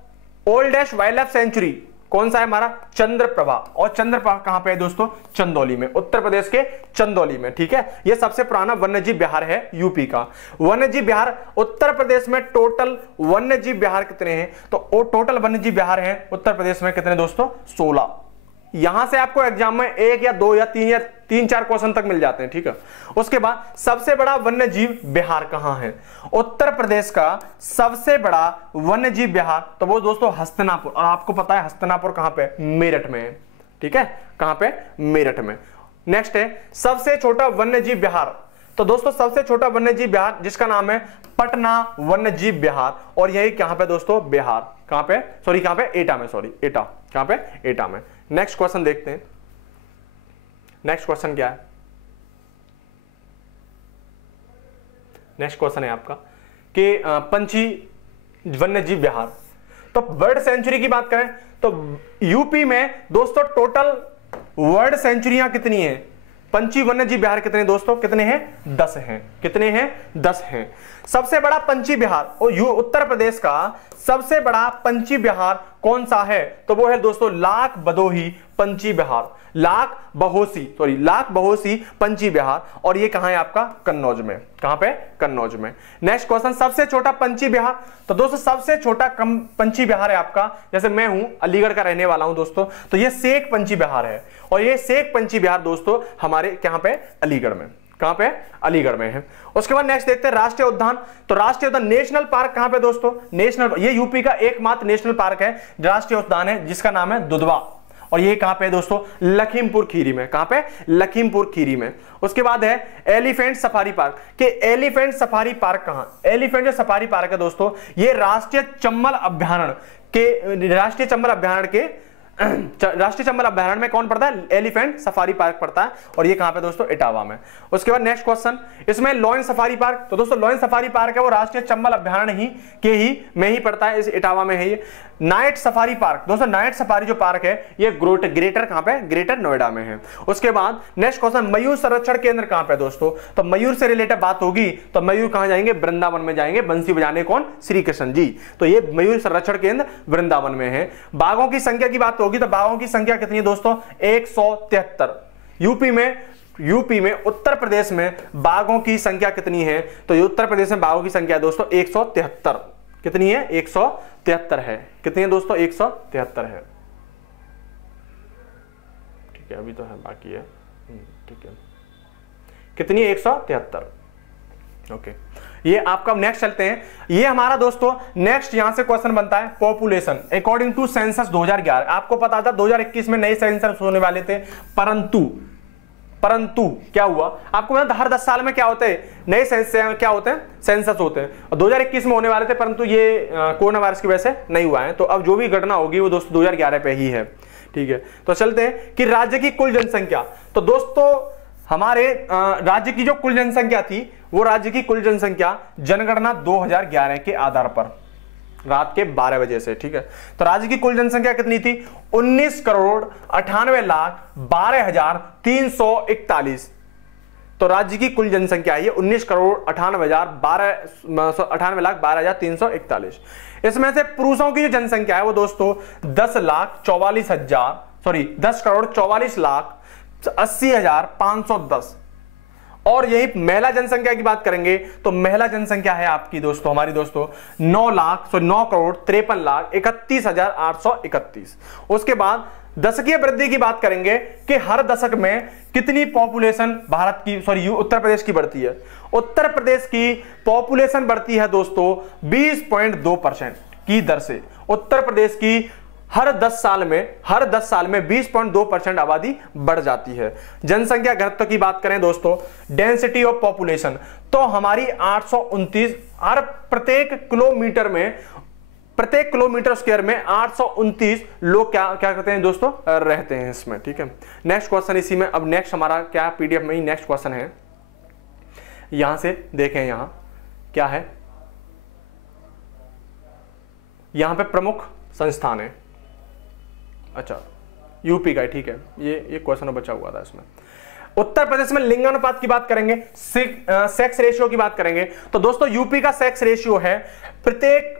ओल्डेस्ट वाइल्ड लाइफ सेंचुरी कौन सा है हमारा? चंद्रप्रभा। और चंद्रप्रभा कहां पे है दोस्तों? चंदौली में, उत्तर प्रदेश के चंदौली में। ठीक है, ये सबसे पुराना वन्यजीव विहार है यूपी का। वन्यजीव विहार उत्तर प्रदेश में टोटल वन्यजीव विहार कितने हैं? तो टोटल वन्यजीव विहार हैं उत्तर प्रदेश में कितने दोस्तों? 16। यहां से आपको एग्जाम में 1 या 2 या 3 या 3-4 क्वेश्चन तक मिल जाते हैं। ठीक है, उसके बाद सबसे बड़ा वन्यजीव विहार कहां है? उत्तर प्रदेश का सबसे बड़ा वन्यजीव विहार तो वो दोस्तों हस्तिनापुर। और आपको पता है हस्तिनापुर कहां पे? मेरठ में है। ठीक है, कहां पे? मेरठ में। नेक्स्ट है सबसे छोटा वन्यजीव विहार। तो दोस्तों सबसे छोटा वन्यजीव विहार जिसका नाम है पटना वन्यजीव विहार, और यही कहां पे दोस्तों? बिहार। कहां पे? सॉरी कहां पे? एटा में। सॉरी एटा। कहां पे? एटा में। नेक्स्ट क्वेश्चन देखते हैं। नेक्स्ट क्वेश्चन क्या है? नेक्स्ट क्वेश्चन है आपका कि पंछी वन्यजीव विहार। तो बर्ड सेंचुरी की बात करें तो यूपी में दोस्तों टोटल वर्ड सेंचुरियां कितनी हैं? पंछी वन्यजीव विहार कितने दोस्तों? कितने हैं? 10 हैं। कितने हैं? 10 हैं। सबसे बड़ा पंछी विहार और उत्तर प्रदेश का सबसे बड़ा पंछी विहार कौन सा है? तो वो है दोस्तों लाख बदोही पंछी विहार, लाख बहोसी पंछी विहार। और ये कहां है आपका? कन्नौज में। कहां पे? कन्नौज में। नेक्स्ट क्वेश्चन सबसे छोटा पंछी विहार। तो दोस्तों सबसे छोटा पंछी विहार है आपका, जैसे मैं हूं अलीगढ़ का रहने वाला हूं दोस्तों, तो ये शेख पंछी विहार है। और ये शेख पंछी विहार दोस्तों हमारे कहां पे? अलीगढ़ में। कहां पे? अलीगढ़ में है। उसके बाद नेक्स्ट देखते हैं राष्ट्रीय उद्यान। तो राष्ट्रीय उद्यान नेशनल पार्क कहां पे दोस्तों? नेशनल, ये यूपी का एकमात्र नेशनल पार्क है, राष्ट्रीय उद्यान है, जिसका नाम है दुधवा। और ये कहां पे दोस्तों? लखीमपुर खीरी में। कहां पे? लखीमपुर खीरी में। उसके बाद है एलिफेंट सफारी पार्क। कि एलिफेंट सफारी पार्क कहां? एलिफेंट जो सफारी पार्क है दोस्तों, ये राष्ट्रीय चंबल अभ्यारण्य में कौन पड़ता है? एलिफेंट सफारी पार्क पड़ता है। और ये कहां पे दोस्तों? इटावा में। उसके बाद नेक्स्ट क्वेश्चन इसमें लॉयन सफारी पार्क। तो दोस्तों लॉयन सफारी पार्क है वो राष्ट्रीय चंबल अभ्यारण्य में ही पड़ता है, इस इटावा में है ये। नाइट सफारी पार्क दोस्तों, नाइट सफारी जो पार्क है ये ग्रेटर कहां पे? ग्रेटर नोएडा में है। उसके बाद नेक्स्ट क्वेश्चन मयूर संरक्षण केंद्र कहां पे दोस्तों? तो मयूर से रिलेटेड बात होगी तो मयूर कहां जाएंगे? वृंदावन में जाएंगे, बंसी बजाने कौन? श्री कृष्ण जी। तो ये मयूर संरक्षण केंद्र वृंदावन में है। बाघों की संख्या की बात होगी तो बाघों की संख्या कितनी है दोस्तों? 173। यूपी में उत्तर प्रदेश में बाघों की संख्या कितनी है? तो उत्तर प्रदेश में बाघों की संख्या दोस्तों 173। कितनी है? 173 है। कितनी है दोस्तों? 173 है। ठीक है, अभी तो है, बाकी है। ठीक है, कितनी है? 173। ओके, ये आपका नेक्स्ट चलते हैं। ये हमारा दोस्तों नेक्स्ट यहां से क्वेश्चन बनता है पॉपुलेशन अकॉर्डिंग टू सेंसस 2011। आपको पता था 2021 में नए सेंसस होने वाले थे, परंतु क्या हुआ आपको पता? हर 10 साल में क्या होते हैं? नए क्या होते हैं? सेंसस होते हैं। और 2021 में होने वाले थे, परंतु ये कोरोना वायरस की वजह से नहीं हुआ है। तो अब जो भी घटना होगी वो दोस्तों 2011 पे ही है। ठीक है, तो चलते हैं कि राज्य की कुल जनसंख्या। तो दोस्तों हमारे राज्य की जो कुल जनसंख्या थी वो राज्य की कुल जनसंख्या जनगणना 2011 के आधार पर रात के 12 बजे से। ठीक है, तो राज्य की कुल जनसंख्या कितनी थी? 19,98,12,341। तो राज्य की कुल जनसंख्या है 19,98,12,341। इसमें से पुरुषों की जो जनसंख्या है वो दोस्तों 10,44,80,510। और यही महिला जनसंख्या की बात करेंगे तो महिला जनसंख्या है आपकी दोस्तों, हमारी दोस्तों 9,93,31,831। उसके बाद दशकीय वृद्धि की बात करेंगे कि हर दशक में कितनी पॉपुलेशन भारत की उत्तर प्रदेश की बढ़ती है। उत्तर प्रदेश की पॉपुलेशन बढ़ती है दोस्तों 20.2% की दर से। उत्तर प्रदेश की हर 10 साल में 20.2% आबादी बढ़ जाती है। जनसंख्या घनत्व की बात करें दोस्तों, डेंसिटी ऑफ पॉपुलेशन, तो हमारी 829 हर प्रत्येक किलोमीटर में प्रत्येक किलोमीटर स्क्वायर में 829 लोग क्या क्या करते हैं दोस्तों, रहते हैं इसमें। ठीक है, नेक्स्ट क्वेश्चन इसी में। अब नेक्स्ट हमारा क्या पीडीएफ में ही नेक्स्ट क्वेश्चन है, यहां से देखें, यहां क्या है, यहां पे प्रमुख संस्थान है। अच्छा, यूपी का, ठीक है, ये क्वेश्चन बचा हुआ था इसमें। उत्तर प्रदेश में लिंगानुपात की बात करेंगे, सेक्स रेशियो की बात करेंगे, तो दोस्तों यूपी का सेक्स रेशियो है प्रत्येक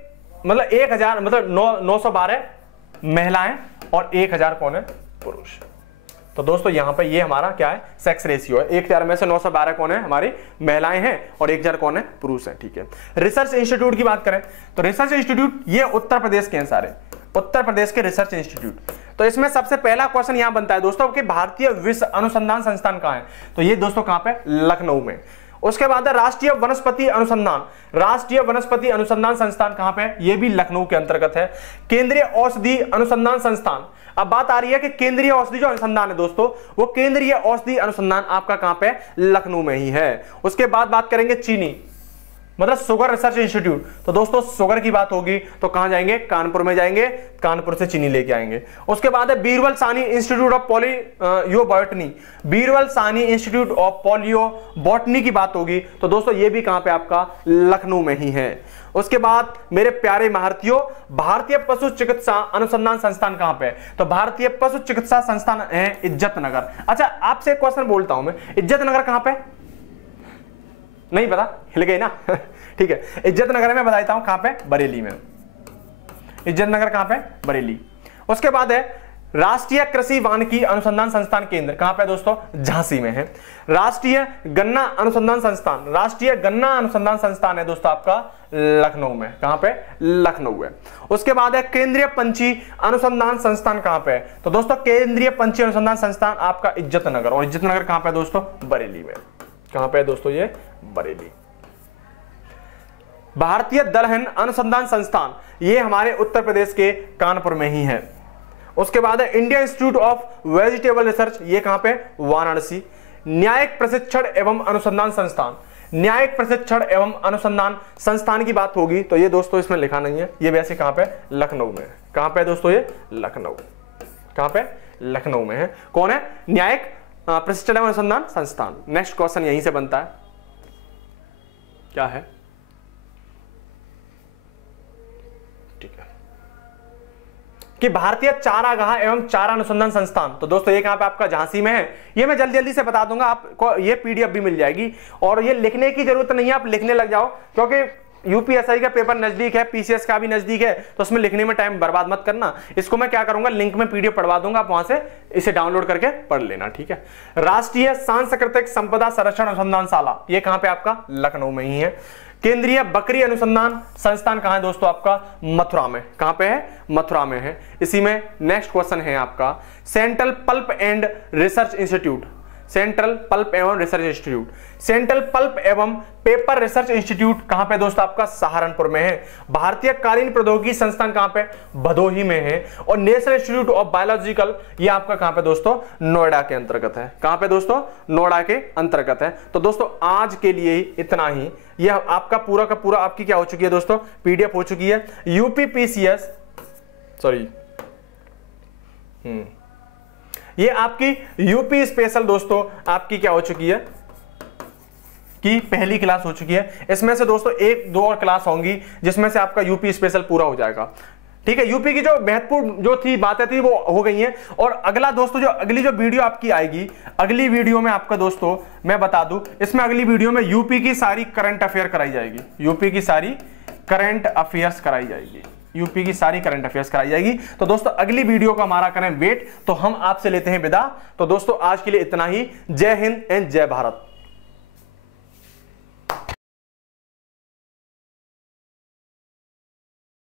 मतलब 1000 मतलब 912 महिलाएं और 1000 कौन है, पुरुष। तो दोस्तों यहां पे ये हमारा क्या है, सेक्स रेशियो है। 1000 में से 912 कौन है, हमारी महिलाएं हैं और 1000 कौन है, पुरुष है। ठीक है, रिसर्च इंस्टीट्यूट की बात करें तो रिसर्च इंस्टीट्यूट ये उत्तर प्रदेश के हैं सारे, उत्तर प्रदेश के रिसर्च इंस्टीट्यूट। तो इसमें सबसे पहला क्वेश्चन यहां बनता है दोस्तों कि भारतीय विश्व अनुसंधान संस्थान कहां है, तो ये दोस्तों कहां पे, लखनऊ में। उसके बाद है राष्ट्रीय वनस्पति अनुसंधान, राष्ट्रीय वनस्पति अनुसंधान संस्थान कहां पे, ये भी लखनऊ के अंतर्गत है। केंद्रीय औषधि अनुसंधान संस्थान, अब बात आ रही है कि केंद्रीय औषधि जो अनुसंधान है दोस्तों, वो केंद्रीय औषधि अनुसंधान आपका कहां पे, लखनऊ में ही है। उसके बाद बात करेंगे चीनी मतलब शुगर रिसर्च इंस्टीट्यूट, तो दोस्तों शुगर की बात होगी तो कहां जाएंगे, कानपुर में जाएंगे, कानपुर से चीनी लेके आएंगे। उसके बाद है Birbal Sahni institute of polio botany, Birbal Sahni institute of polio botany की बात होगी तो दोस्तों ये भी कहां पे आपका, लखनऊ में ही है। उसके बाद मेरे प्यारे महारथियों, भारतीय पशु चिकित्सा अनुसंधान संस्थान कहां पे, तो भारतीय पशु चिकित्सा संस्थान है इज्जतनगर। अच्छा, आपसे क्वेश्चन बोलता हूं मैं, इज्जतनगर कहां पे, नहीं पता, हिल गई ना ठीक है, इज्जतनगर में बताता हूं कहां पे, बरेली में। इज्जतनगर कहां पे, बरेली। उसके बाद है राष्ट्रीय कृषि वानिकी अनुसंधान संस्थान केंद्र, कहां पे दोस्तों, झांसी में है। राष्ट्रीय गन्ना अनुसंधान संस्थान, राष्ट्रीय गन्ना अनुसंधान संस्थान है दोस्तों आपका लखनऊ में, कहां पे, लखनऊ है। उसके बाद है केंद्रीय पंछी अनुसंधान संस्थान कहां पे, तो दोस्तों केंद्रीय पंछी अनुसंधान संस्थान आपका इज्जतनगर, और इज्जतनगर कहां पे दोस्तों, बरेली में। कहां पे दोस्तों, ये बरेली। भारतीय दलहन अनुसंधान संस्थान, ये हमारे उत्तर प्रदेश के कानपुर में ही है। उसके बाद है Indian institute of vegetable research, ये कहां पे, वाराणसी। न्यायिक प्रशिक्षण एवं अनुसंधान संस्थान, न्यायिक प्रशिक्षण एवं अनुसंधान संस्थान की बात होगी तो ये दोस्तों इसमें लिखा नहीं है, ये वैसे कहां पे, लखनऊ में। कहां पे दोस्तों, ये लखनऊ, कहां पे, लखनऊ में है। कौन है, न्यायिक प्रशिक्षण एवं अनुसंधान संस्थान। नेक्स्ट क्वेश्चन यहीं से बनता है, क्या है, ठीक है, कि भारतीय चारागाह एवं चारा अनुसंधान संस्थान, तो दोस्तों ये कहां पे आपका, झांसी में है। ये मैं जल्दी जल्दी से बता दूंगा, आपको ये पीडीएफ भी मिल जाएगी और ये लिखने की जरूरत नहीं है, आप लिखने लग जाओ, क्योंकि यूपीएसआई का पेपर नजदीक है, पीसीएस का भी नजदीक है, तो उसमें लिखने में टाइम बर्बाद मत करना। इसको मैं क्या करूंगा, लिंक में पीडीएफ पढ़वा दूंगा, आप वहां से इसे डाउनलोड करके पढ़ लेना। ठीक है, राष्ट्रीय सांस्कृतिक संपदा संरक्षण अनुसंधानशाला, ये कहां पे आपका, लखनऊ में ही है। केंद्रीय बकरी अनुसंधान संस्थान कहां है दोस्तों आपका, मथुरा में। कहां पे है, मथुरा में है। इसी में नेक्स्ट क्वेश्चन है आपका, central pulp and research institute, central pulp एवं रिसर्च इंस्टीट्यूट, सेंट्रल पल्प एवं पेपर रिसर्च इंस्टीट्यूट कहां पे दोस्तों आपका, सहारनपुर में है। भारतीय कालीन प्रौद्योगिकी संस्थान कहां पे, भदोही में है। और नेशनल इंस्टीट्यूट ऑफ बायोलॉजिकल, ये आपका कहां पे दोस्तों, नोएडा के अंतर्गत है। कहां पे दोस्तों, नोएडा के अंतर्गत है। तो दोस्तों आज के लिए इतना ही, यह आपका पूरा का पूरा आपकी क्या हो चुकी है दोस्तों, पीडीएफ हो चुकी है। यूपीपीसीएस सॉरी ये आपकी यूपी स्पेशल दोस्तों आपकी क्या हो चुकी है, कि पहली क्लास हो चुकी है। इसमें से दोस्तों 1-2 और क्लास होंगी जिसमें से आपका यूपी स्पेशल पूरा हो जाएगा। ठीक है, यूपी की जो महत्वपूर्ण जो थी बातें थी वो हो गई हैं। और अगला दोस्तों जो अगली जो वीडियो आपकी आएगी, अगली वीडियो में आपका दोस्तों मैं बता दूं, इसमें अगली वीडियो में यूपी की सारी करंट अफेयर कराई जाएगी, यूपी की सारी करंट अफेयर्स कराई जाएगी, यूपी की सारी करंट अफेयर्स कराई जाएगी। तो दोस्तों अगली वीडियो का हमारा करें वेट, तो हम आपसे लेते हैं विदा। तो दोस्तों आज के लिए इतना ही। जय हिंद एंड जय भारत।